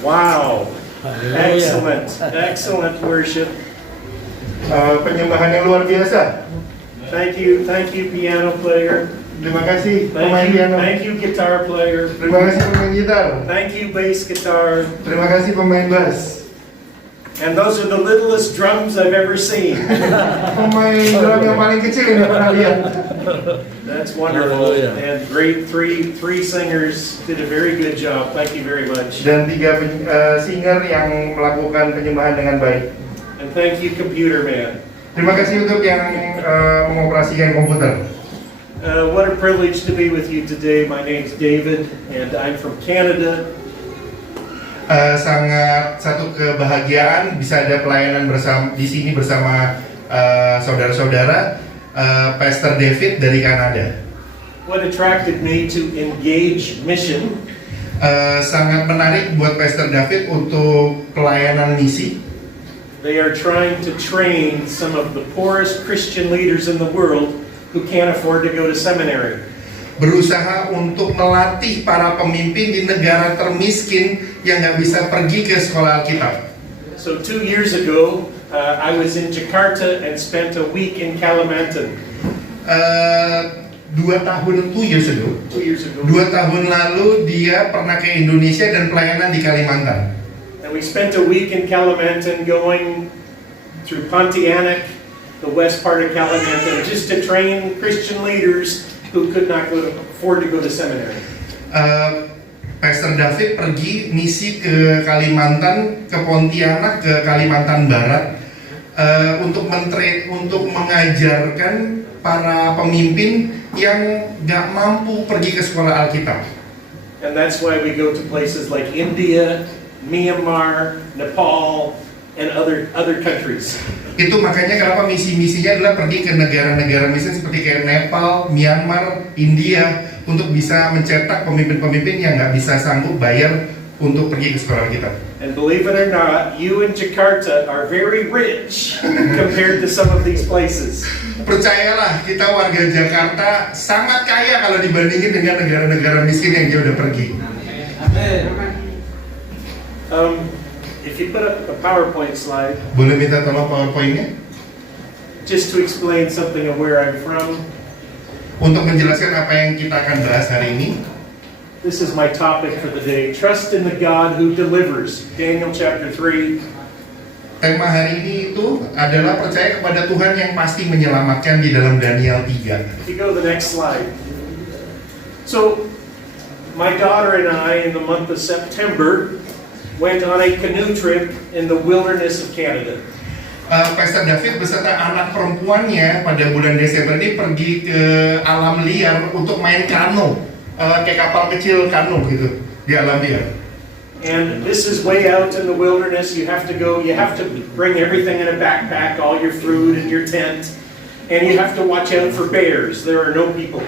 Wow. Excellent. Excellent worship. Penyembahan yang luar biasa. Thank you, piano player. Terima kasih pemain piano. Thank you, guitar player. Terima kasih pemain gitar. Thank you, bass guitar. Terima kasih pemain bass. And those are the littlest drums I've ever seen. Pemain drum yang paling kecil yang pernah lihat. That's wonderful. And great three singers did a very good job. Thank you very much. Dan 3 singer yang melakukan penyembahan dengan baik. And thank you, computer man. Terima kasih untuk yang mengoperasikan komputer. What a privilege to be with you today. My name's David, and I'm from Canada. Sangat satu kebahagiaan bisa ada pelayanan bersama di sini bersama saudara-saudara Pastor David dari Kanada. What attracted me to engage mission? Sangat menarik buat Pastor David untuk pelayanan misi. They are trying to train some of the poorest Christian leaders in the world who can't afford to go to seminary. Berusaha untuk melatih para pemimpin di negara termiskin yang nggak bisa pergi ke sekolah Alkitab. So 2 years ago, I was in Jakarta and spent a week in Kalimantan. 2 tahun, 2 years ago. 2 years ago. 2 tahun lalu dia pernah ke Indonesia dan pelayanan di Kalimantan. And we spent a week in Kalimantan going through Pontianak, the west part of Kalimantan, just to train Christian leaders who could not afford to go to seminary. Pastor David pergi misi ke Kalimantan, ke Pontianak, ke Kalimantan Barat untuk mengajarkan para pemimpin yang gak mampu pergi ke sekolah Alkitab. And that's why we go to places like India, Myanmar, Nepal, and other countries. Itu makanya kenapa misi-misinya adalah pergi ke negara-negara miskin seperti kayak Nepal, Myanmar, India untuk bisa mencetak pemimpin-pemimpin yang nggak bisa sanggup bayar untuk pergi ke sekolah kita. And believe it or not, you in Jakarta are very rich compared to some of these places. Percayalah, kita warga Jakarta sangat kaya kalau dibandingin dengan negara-negara miskin yang dia udah pergi. If you put up a PowerPoint slide, Boleh minta tolong PowerPoint-nya? just to explain something of where I'm from. Untuk menjelaskan apa yang kita akan bahas hari ini. This is my topic for the day. Trust in the God who delivers. Daniel chapter 3. Tema hari ini itu adalah percaya kepada Tuhan yang pasti menyelamatkan di dalam Daniel 3. If you go to the next slide. So, my daughter and I, in the month of September, went on a canoe trip in the wilderness of Canada. Pastor David beserta anak perempuannya pada bulan Desember ini pergi ke alam liar untuk main kano, kayak kapal kecil kano gitu di alam liar. And this is way out in the wilderness. You have to bring everything in a backpack, all your food and your tent, and you have to watch out for bears. There are no people.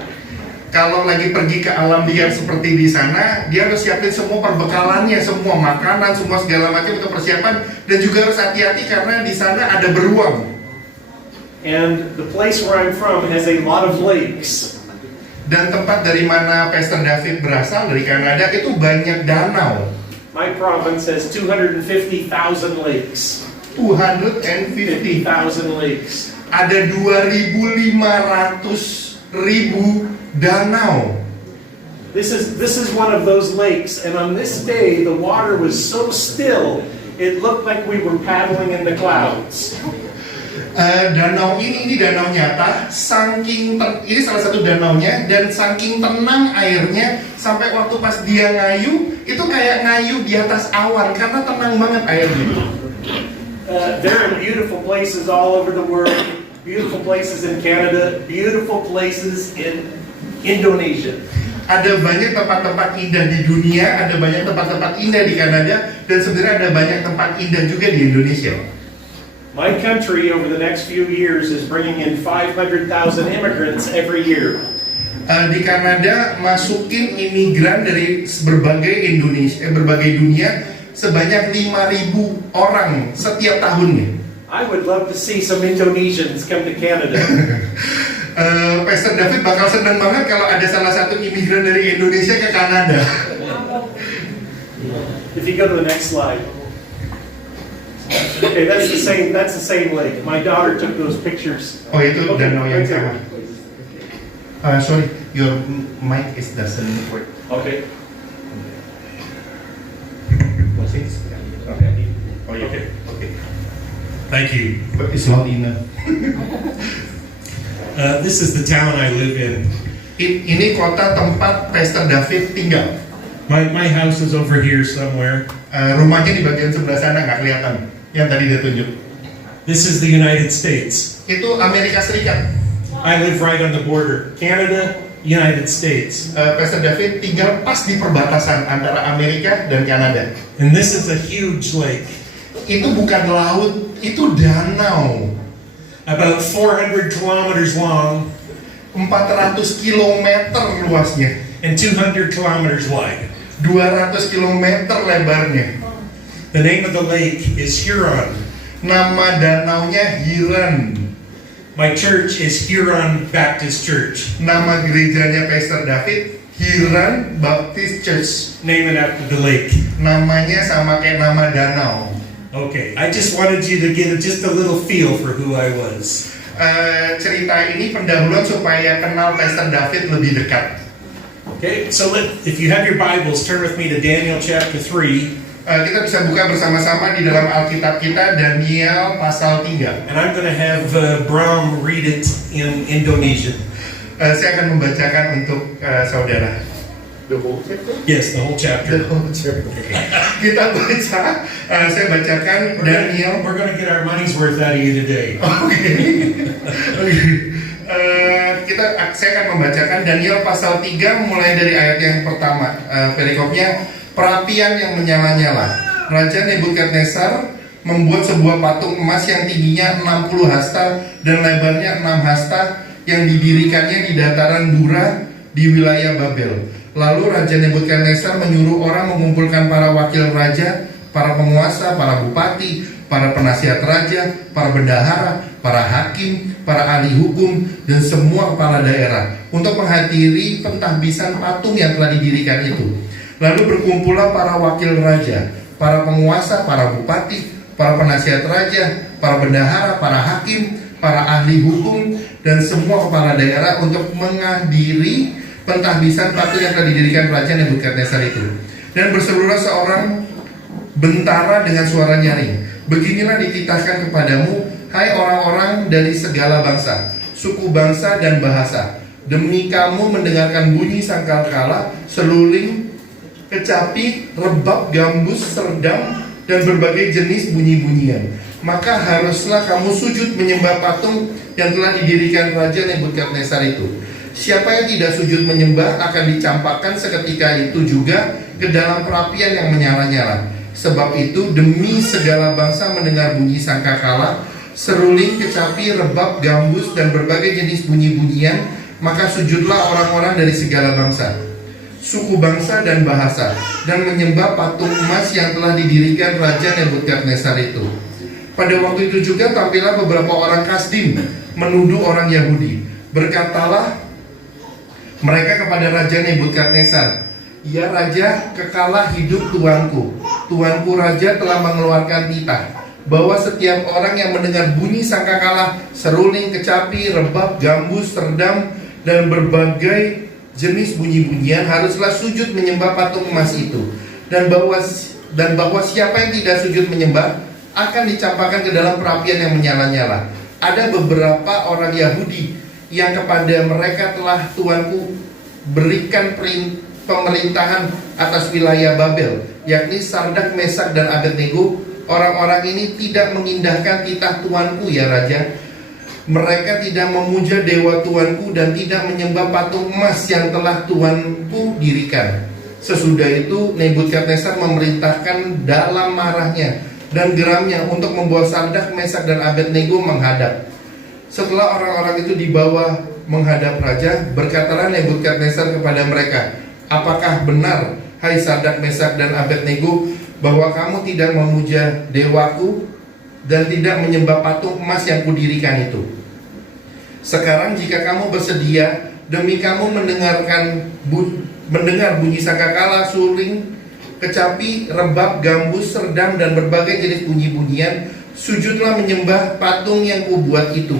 Kalau lagi pergi ke alam liar seperti di sana, dia harus siapin semua perbekalannya, semua makanan, semua segala macam untuk persiapan, dan juga harus hati-hati karena di sana ada beruang. And the place where I'm from has a lot of lakes. Dan tempat dari mana Pastor David berasal dari Kanada itu banyak danau. My province has 250,000 lakes. 250,000 lakes. Ada 2.500.000 danau. This is one of those lakes, and on this day the water was so still it looked like we were paddling in the clouds. Danau ini danau nyata, ini salah satu danaunya, dan saking tenang airnya sampai waktu pas dia ngayu itu kayak ngayu di atas awan karena tenang banget airnya. There are beautiful places all over the world, beautiful places in Canada, beautiful places in Indonesia. Ada banyak tempat-tempat indah di dunia, ada banyak tempat-tempat indah di Kanada, dan sebenarnya ada banyak tempat indah juga di Indonesia. My country over the next few years is bringing in 500,000 immigrants every year. Di Kanada masukin imigran dari berbagai dunia sebanyak 5.000 orang setiap tahunnya. I would love to see some Indonesians come to Canada. Pastor David bakal senang banget kalau ada salah satu imigran dari Indonesia ke Kanada. If you go to the next slide. Okay, that's the same lake. My daughter took those pictures. Oh, itu Okay, danau yang right there. sama. Sorry, your mic doesn't work. Okay. What's it? Okay. Oh, yeah. Okay. Thank you. But it's loud enough. This is the town I live in. Ini kota tempat Pastor David tinggal. My house is over here somewhere. Rumahnya di bagian sebelah sana nggak kelihatan. Yang tadi dia tunjuk. This is the United States. Itu Amerika Serikat. I live right on the border. Canada, United States. Pastor David tinggal pas di perbatasan antara Amerika dan Kanada. And this is a huge lake. Itu bukan laut, itu danau. About 400 kilometers long 400 km luasnya. and 200 kilometers wide. 200 km lebarnya. The name of the lake is Huron. Nama danaunya Huron. My church is Huron Baptist Church, Nama gerejanya Pastor David Huron Baptist Church. named after the lake. Namanya sama kayak nama danau. Okay, I just wanted you to get just a little feel for who I was. Cerita ini pendahuluan supaya kenal Pastor David lebih dekat. Okay, so if you have your Bibles, turn with me to Daniel chapter 3. Kita bisa buka bersama-sama di dalam Alkitab kita, Daniel pasal 3. And I'm going to have Bram read it in Indonesian. Saya akan membacakan untuk saudara. The whole chapter? Yes, the whole chapter. The whole chapter. Kita baca, saya bacakan Daniel. We're going to get our money's worth out of you today. Saya akan membacakan Daniel pasal 3 mulai dari ayat yang pertama. Perikopnya, perapian yang menyala-nyala. Raja Nebukadnezar membuat sebuah patung emas yang tingginya 60 hasta dan lebarnya 6 hasta yang didirikannya di dataran Dura di wilayah Babel. Lalu Raja Nebukadnezar menyuruh orang mengumpulkan para wakil raja, para penguasa, para bupati, para penasihat raja, para bendahara, para hakim, para ahli hukum, dan semua kepala daerah untuk menghadiri pentahbisan patung yang telah didirikan itu. Lalu berkumpullah para wakil raja, para penguasa, para bupati, para penasihat raja, para bendahara, para hakim, para ahli hukum, dan semua kepala daerah untuk menghadiri pentahbisan patung yang telah didirikan Raja Nebukadnezar itu. Dan berserulah seorang bentara dengan suara nyaring, beginilah dititahkan kepadamu, hai orang-orang dari segala bangsa, suku bangsa dan bahasa, demi kamu mendengarkan bunyi sangkakala, seruling, kecapi, rebab, gambus, serdam, dan berbagai jenis bunyi-bunyian. Maka haruslah kamu sujud menyembah patung yang telah didirikan Raja Nebukadnezar itu. Siapa yang tidak sujud menyembah akan dicampakkan seketika itu juga ke dalam perapian yang menyala-nyala. Sebab itu demi segala bangsa mendengar bunyi sangkakala, seruling, kecapi, rebab, gambus, dan berbagai jenis bunyi-bunyian, maka sujudlah orang-orang dari segala bangsa, suku bangsa dan bahasa, dan menyembah patung emas yang telah didirikan Raja Nebukadnezar itu. Pada waktu itu juga tampillah beberapa orang Kasdim menuduh orang Yahudi. Berkatalah mereka kepada Raja Nebukadnezar, ya Raja, kekalah hidup tuanku. Tuanku Raja telah mengeluarkan titah bahwa setiap orang yang mendengar bunyi sangkakala, seruling, kecapi, rebab, gambus, serdam, dan berbagai jenis bunyi-bunyian haruslah sujud menyembah patung emas itu. Dan bahwa siapa yang tidak sujud menyembah akan dicampakkan ke dalam perapian yang menyala-nyala. Ada beberapa orang Yahudi yang kepada mereka telah tuanku berikan pemerintahan atas wilayah Babel, yakni Sardak, Mesak, dan Abednego. Orang-orang ini tidak mengindahkan titah tuanku, ya Raja. Mereka tidak memuja dewa tuanku dan tidak menyembah patung emas yang telah tuanku dirikan. Sesudah itu Nebukadnezar memerintahkan dalam marahnya dan geramnya untuk membawa Sardak, Mesak, dan Abednego menghadap. Setelah orang-orang itu dibawa menghadap raja, berkatalah Nebukadnezar kepada mereka, apakah benar, hai Sardak, Mesak, dan Abednego, bahwa kamu tidak memuja dewaku dan tidak menyembah patung emas yang kudirikan itu? Sekarang jika kamu bersedia, demi kamu mendengar bunyi sangkakala, suling, kecapi, rebab, gambus, serdam, dan berbagai jenis bunyi-bunyian. Sujudlah menyembah patung yang kubuat itu.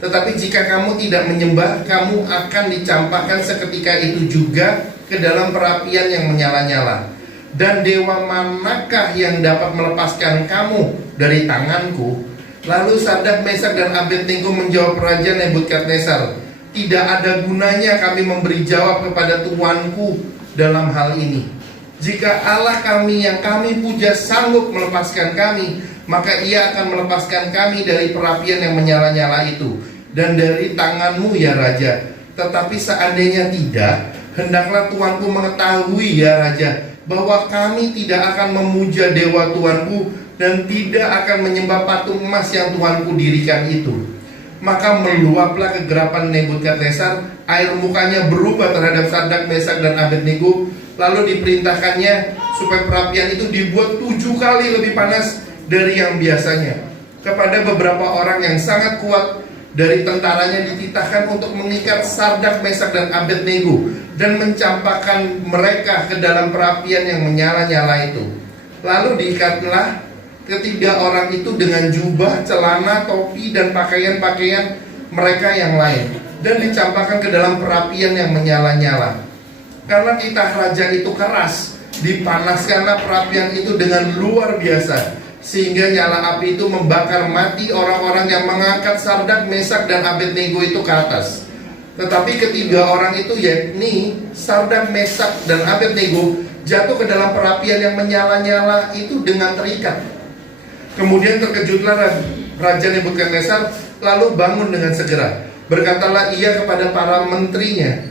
Tetapi jika kamu tidak menyembah, kamu akan dicampakkan seketika itu juga ke dalam perapian yang menyala-nyala. Dan dewa manakah yang dapat melepaskan kamu dari tanganku? Lalu Sadraq, Mesak, dan Abednego menjawab Raja Nebukadnezar, tidak ada gunanya kami memberi jawab kepada tuanku dalam hal ini. Jika Allah kami yang kami puja sanggup melepaskan kami, maka ia akan melepaskan kami dari perapian yang menyala-nyala itu dan dari tanganmu ya Raja. Tetapi seandainya tidak, hendaklah tuanku mengetahui ya Raja, bahwa kami tidak akan memuja dewa tuanku dan tidak akan menyembah patung emas yang tuanku dirikan itu. Maka meluaplah kegerapan Nebukadnezar, air mukanya berubah terhadap Sadraq, Mesak, dan Abednego. Lalu diperintahkannya supaya perapian itu dibuat 7 kali lebih panas dari yang biasanya. Kepada beberapa orang yang sangat kuat dari tentaranya dititahkan untuk mengikat Sadraq, Mesak, dan Abednego dan mencampakkan mereka ke dalam perapian yang menyala-nyala itu. Lalu diikatlah ketiga orang itu dengan jubah, celana, topi, dan pakaian-pakaian mereka yang lain, dan dicampakkan ke dalam perapian yang menyala-nyala. Karena titah raja itu keras, dipanaskanlah perapian itu dengan luar biasa, sehingga nyala api itu membakar mati orang-orang yang mengangkat Sadraq, Mesak, dan Abednego itu ke atas. Tetapi ketiga orang itu, yakni Sadraq, Mesak, dan Abednego, jatuh ke dalam perapian yang menyala-nyala itu dengan terikat. Kemudian terkejutlah Raja Nebukadnezar, lalu bangun dengan segera. Berkatalah ia kepada para menterinya,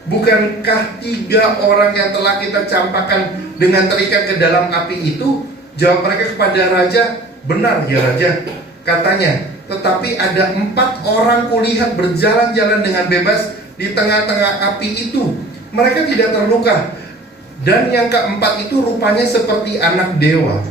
Bukankah 3 orang yang telah kita campakkan dengan terikat ke dalam api itu? Jawab mereka kepada raja, benar ya raja. Katanya, tetapi ada 4 orang kulihat berjalan-jalan dengan bebas di tengah-tengah api itu. Mereka tidak terluka. Dan yang keempat itu rupanya seperti anak dewa.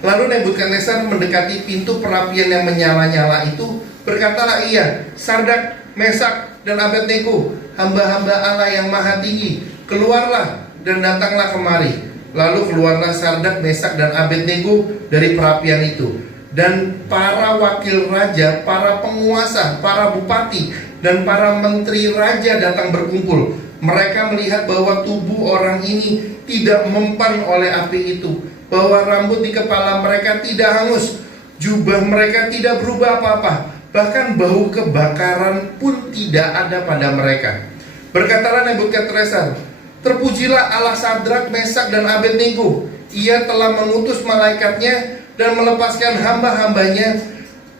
Lalu Nebukadnezar mendekati pintu perapian yang menyala-nyala itu. Berkatalah ia, Sadraq, Mesak, dan Abednego, hamba-hamba Allah yang maha tinggi, keluarlah dan datanglah kemari. Lalu keluarlah Sadraq, Mesak, dan Abednego dari perapian itu. Dan para wakil raja, para penguasa, para bupati, dan para menteri raja datang berkumpul. Mereka melihat bahwa tubuh orang ini tidak mempan oleh api itu, bahwa rambut di kepala mereka tidak hangus, jubah mereka tidak berubah apa-apa, bahkan bau kebakaran pun tidak ada pada mereka. Berkatalah Nebukadnezar, terpujilah Allah Sadraq, Mesak, dan Abednego. Ia telah mengutus malaikatnya dan melepaskan hamba-hambanya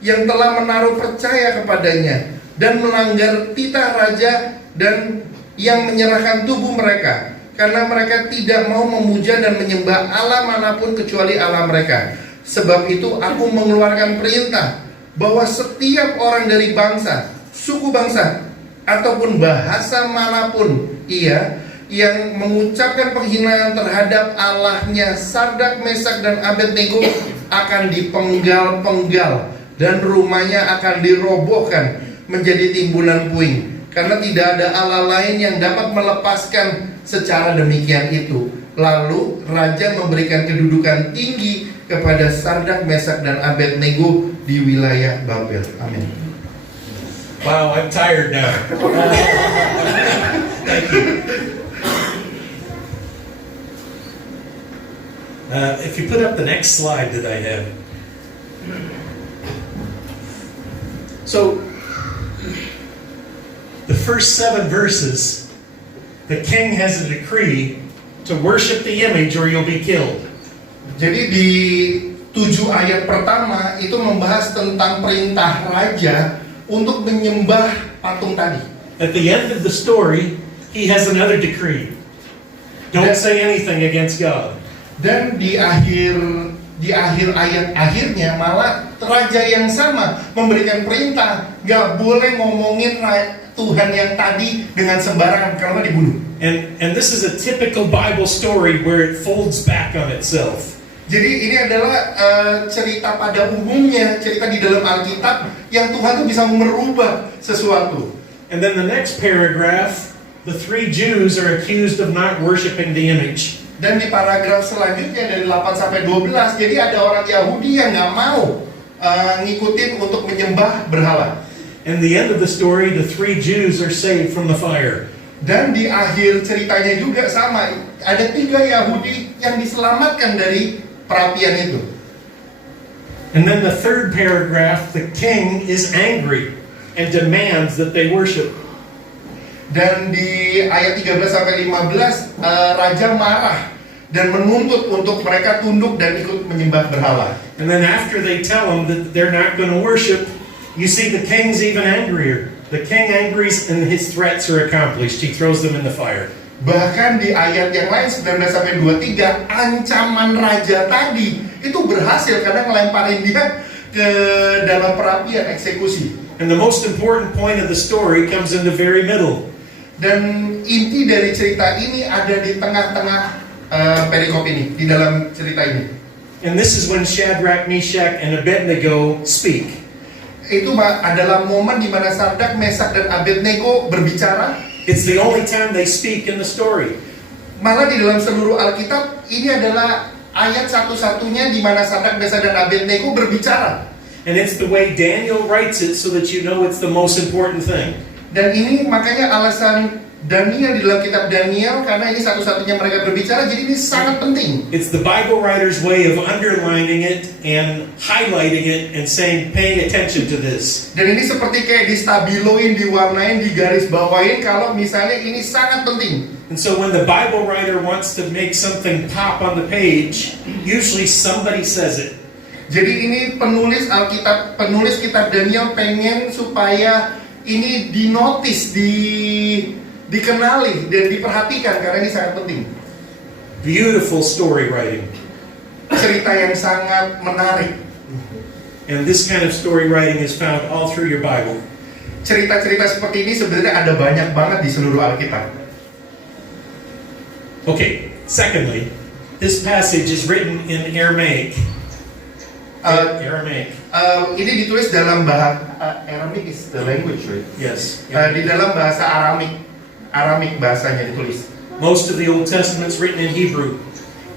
yang telah menaruh percaya kepadanya dan melanggar titah raja dan yang menyerahkan tubuh mereka, karena mereka tidak mau memuja dan menyembah Allah manapun kecuali Allah mereka. Sebab itu aku mengeluarkan perintah bahwa setiap orang dari bangsa, suku bangsa, ataupun bahasa manapun ia yang mengucapkan penghinaan terhadap Allahnya Sadraq, Mesak, dan Abednego akan dipenggal-penggal dan rumahnya akan dirobohkan menjadi timbunan puing, karena tidak ada Allah lain yang dapat melepaskan secara demikian itu. Lalu raja memberikan kedudukan tinggi kepada Sadraq, Mesak, dan Abednego di wilayah Babel. Amin. Wow, I'm tired now. Thank you. If you put up the next slide that I have. So, the first 7 verses, the king has a decree to worship the image or you'll be killed. Jadi di 7 ayat pertama itu membahas tentang perintah raja untuk menyembah patung tadi. At the end of the story, he has another decree. Don't say anything against God. Dan di akhir ayat akhirnya malah raja yang sama memberikan perintah, gak boleh ngomongin Tuhan yang tadi dengan sembarangan, kalau nggak dibunuh. And this is a typical Bible story where it folds back on itself. Jadi ini adalah cerita pada umumnya, cerita di dalam Alkitab yang Tuhan tuh bisa merubah sesuatu. And then the next paragraph the three Jews are accused of not worshiping the image. Dan di paragraf selanjutnya dari 8 sampai 12, jadi ada orang Yahudi yang nggak mau ngikutin untuk menyembah berhala. And the end of the story, the three Jews are saved from the fire. Dan di akhir ceritanya juga sama, ada 3 Yahudi yang diselamatkan dari perapian itu. And then the third paragraph, the king is angry and demands that they worship. Dan di ayat 13 sampai 15, raja marah dan menuntut untuk mereka tunduk dan ikut menyembah berhala. And then after they tell him that they're not going to worship, you see the king's even angrier. The king angries and his threats are accomplished. He throws them in the fire. Bahkan di ayat yang lain 19 sampai 23, ancaman raja tadi itu berhasil karena ngelemparin dia ke dalam perapian eksekusi. And the most important point of the story comes in the very middle. Dan inti dari cerita ini ada di tengah-tengah perikop ini, di dalam cerita ini. And this is when Shadrach, Meshach, and Abednego speak. Itu adalah momen di mana Sardak, Mesak, dan Abednego berbicara. It's the only time they speak in the story. Malah di dalam seluruh Alkitab, ini adalah ayat satu-satunya di mana Sardak, Mesak, dan Abednego berbicara. And it's the way Daniel writes it so that you know it's the most important thing. Dan ini makanya alasan Daniel di dalam kitab Daniel, karena ini satu-satunya mereka berbicara, jadi ini sangat penting. It's the Bible writer's way of underlining it and highlighting it and saying, pay attention to this. Dan ini seperti kayak distabiloin, diwarnain, digarisbawain kalau misalnya ini sangat penting. And so when the Bible writer wants to make something pop on the page, usually somebody says it. Jadi ini penulis Alkitab, penulis kitab Daniel pengen supaya ini dinotis, dikenali dan diperhatikan karena ini sangat penting. Beautiful story writing. Cerita yang sangat menarik. And this kind of story writing is found all through your Bible. Cerita-cerita seperti ini sebenarnya ada banyak banget di seluruh Alkitab. Okay, secondly, this passage is written in Aramaic. Aramaic. Ini ditulis dalam bahasa Aramaic is the language, right? Yes. Di dalam bahasa Aramik bahasanya ditulis. Most of the Old Testament's written in Hebrew.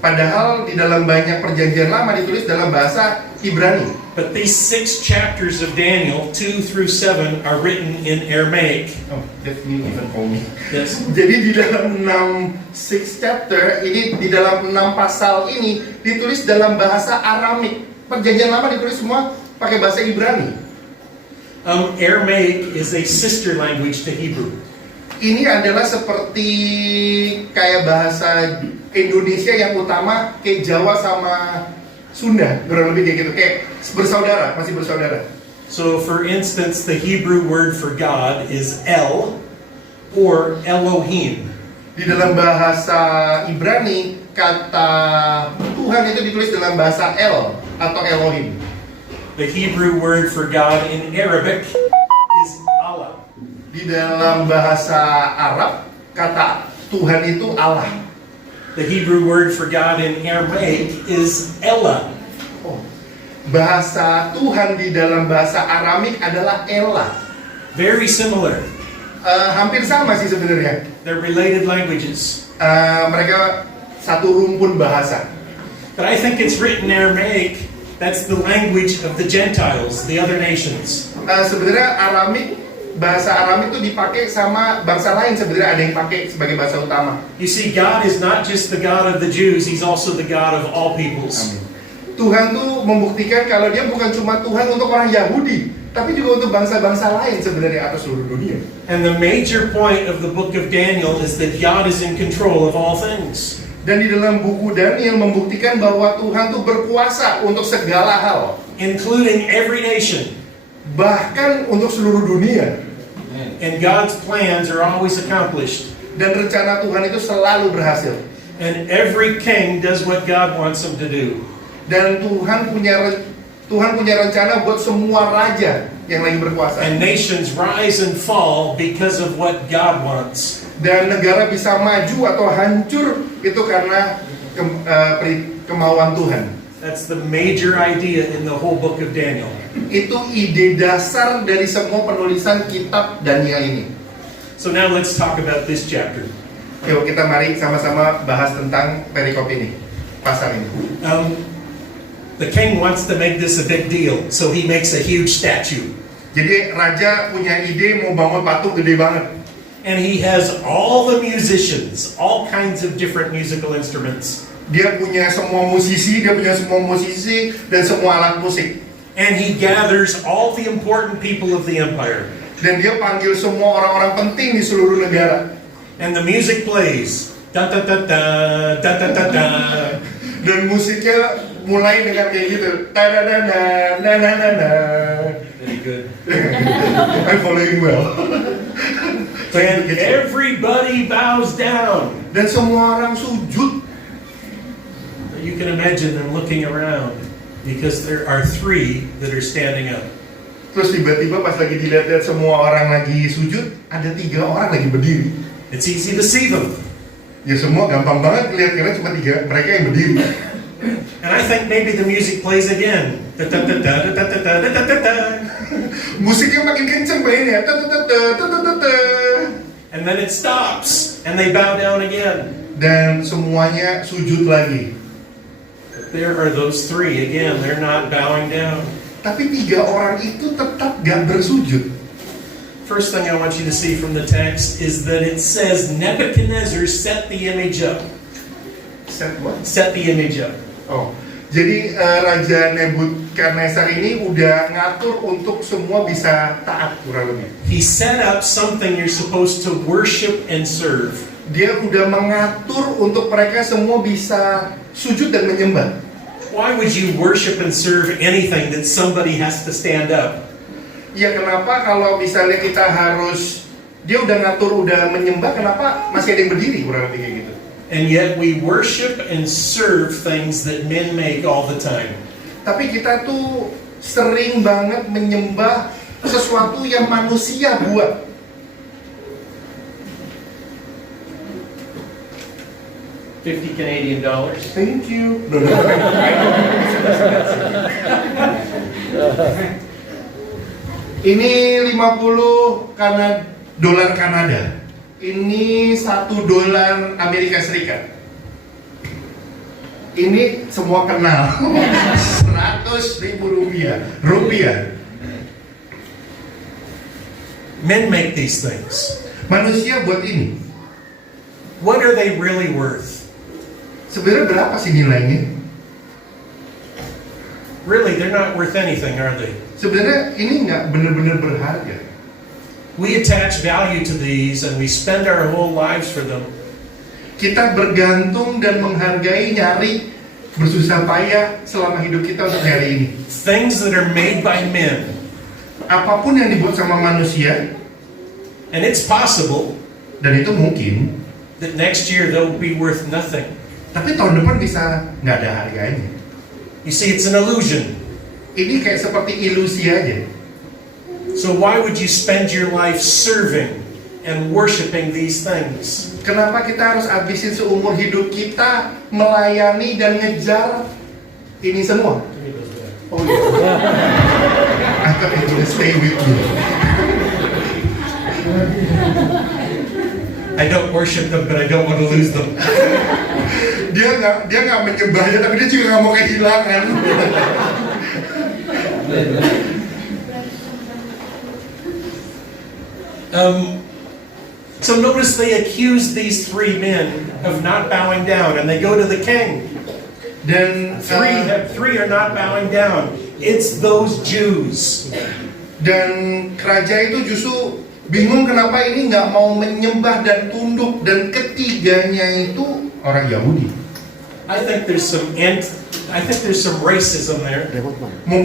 Padahal di dalam banyak perjanjian lama ditulis dalam bahasa Ibrani. But these 6 chapters of Daniel, 2 through 7, are written in Aramaic. Oh, that's new even for me. Yes. Jadi di dalam 6 chapter ini, di dalam 6 pasal ini ditulis dalam bahasa Aramik. Perjanjian lama ditulis semua pakai bahasa Ibrani. Aramaic is a sister language to Hebrew. Ini adalah seperti kayak bahasa Indonesia yang utama, kayak Jawa sama Sunda, kurang lebih kayak gitu, kayak bersaudara, masih bersaudara. So for instance, the Hebrew word for God is El or Elohim. Di dalam bahasa Ibrani, kata Tuhan itu ditulis dalam bahasa El atau Elohim. The Hebrew word for God in Arabic is Allah. Di dalam bahasa Arab, kata Tuhan itu Allah. The Hebrew word for God in Aramaic is Elah. Oh. Bahasa Tuhan di dalam bahasa Aramik adalah Elah. Very similar. Hampir sama sih sebenarnya. They're related languages. Mereka satu rumpun bahasa. But I think it's written in Aramaic. That's the language of the Gentiles, the other nations. Sebenarnya bahasa Aramik itu dipakai sama bangsa lain, sebenarnya ada yang pakai sebagai bahasa utama. You see, God is not just the God of the Jews, He's also the God of all peoples. Tuhan tuh membuktikan kalau dia bukan cuma Tuhan untuk orang Yahudi, tapi juga untuk bangsa-bangsa lain sebenarnya atas seluruh dunia. And the major point of the book of Daniel is that God is in control of all things. Dan di dalam buku Daniel membuktikan bahwa Tuhan tuh berkuasa untuk segala hal, including every nation. Bahkan untuk seluruh dunia. And God's plans are always accomplished. Dan rencana Tuhan itu selalu berhasil. And every king does what God wants him to do. Dan Tuhan punya rencana buat semua raja yang lagi berkuasa. And nations rise and fall because of what God wants. Dan negara bisa maju atau hancur itu karena kemauan Tuhan. That's the major idea in the whole book of Daniel. Itu ide dasar dari semua penulisan kitab Daniel ini. So now let's talk about this chapter. Yuk kita mari sama-sama bahas tentang perikop ini, pasal ini. The king wants to make this a big deal, so he makes a huge statue. Jadi raja punya ide mau bangun patung gede banget. And he has all the musicians, all kinds of different musical instruments. Dia punya semua musisi, dan semua alat musik. And he gathers all the important people of the empire. Dan dia panggil semua orang-orang penting di seluruh negara. And the music plays. Da da da da da da da da. Dan musiknya mulai dengan kayak gitu. Ta da da da na na na na. Very good. I'm following well. And everybody bows down. Dan semua orang sujud. You can imagine them looking around because there are 3 that are standing up. Terus tiba-tiba pas lagi dilihat-lihat semua orang lagi sujud, ada 3 orang lagi berdiri. It's easy to see them. Ya semua gampang banget lihat karena cuma 3 mereka yang berdiri. And I think maybe the music plays again. Da da da da da da da da da da. Musiknya makin kenceng mainnya. And then it stops and they bow down again. Dan semuanya sujud lagi. There are those 3 again. They're not bowing down. Tapi 3 orang itu tetap gak bersujud. First thing I want you to see from the text is that it says Nebuchadnezzar set the image up. Set what? Set the image up. Oh, jadi Raja Nebukadnezar ini udah ngatur untuk semua bisa taat kurang lebih. He set up something you're supposed to worship and serve. Dia udah mengatur untuk mereka semua bisa sujud dan menyembah. Why would you worship and serve anything that somebody has to stand up? Ya kenapa kalau misalnya kita harus, dia udah ngatur, udah menyembah, kenapa masih ada yang berdiri kurang lebih kayak gitu. And yet we worship and serve things that men make all the time. Tapi kita tuh sering banget menyembah sesuatu yang manusia buat. $50 Canadian. Thank you. Ini 50 dolar Kanada. Ini $1 Amerika Serikat. Ini semua kenal. 100.000 rupiah. Men make these things. Manusia buat ini. What are they really worth? Sebenarnya berapa sih nilainya? Really, they're not worth anything, are they? Sebenarnya ini nggak benar-benar berharga. We attach value to these and we spend our whole lives for them. Kita bergantung dan menghargai, nyari, bersusah payah selama hidup kita untuk nyari ini. Things that are made by men. Apapun yang dibuat sama manusia, And it's possible dan itu mungkin, that next year they'll be worth nothing. tapi tahun depan bisa nggak ada harganya. You see, it's an illusion. Ini kayak seperti ilusi aja. So why would you spend your life serving and worshiping these things? Kenapa kita harus habisin seumur hidup kita melayani dan ngejar ini semua? Oh iya. I thought it would stay with me. I don't worship them, but I don't want to lose them. Dia nggak menyembahnya, tapi dia juga nggak mau kehilangan. So notice they accuse these 3 men of not bowing down, and they go to the king. Dan Three are not bowing down. It's those Jews. Dan raja itu justru bingung kenapa ini nggak mau menyembah dan tunduk, dan ketiganya itu orang Yahudi. I think there's some racism there. Mungkin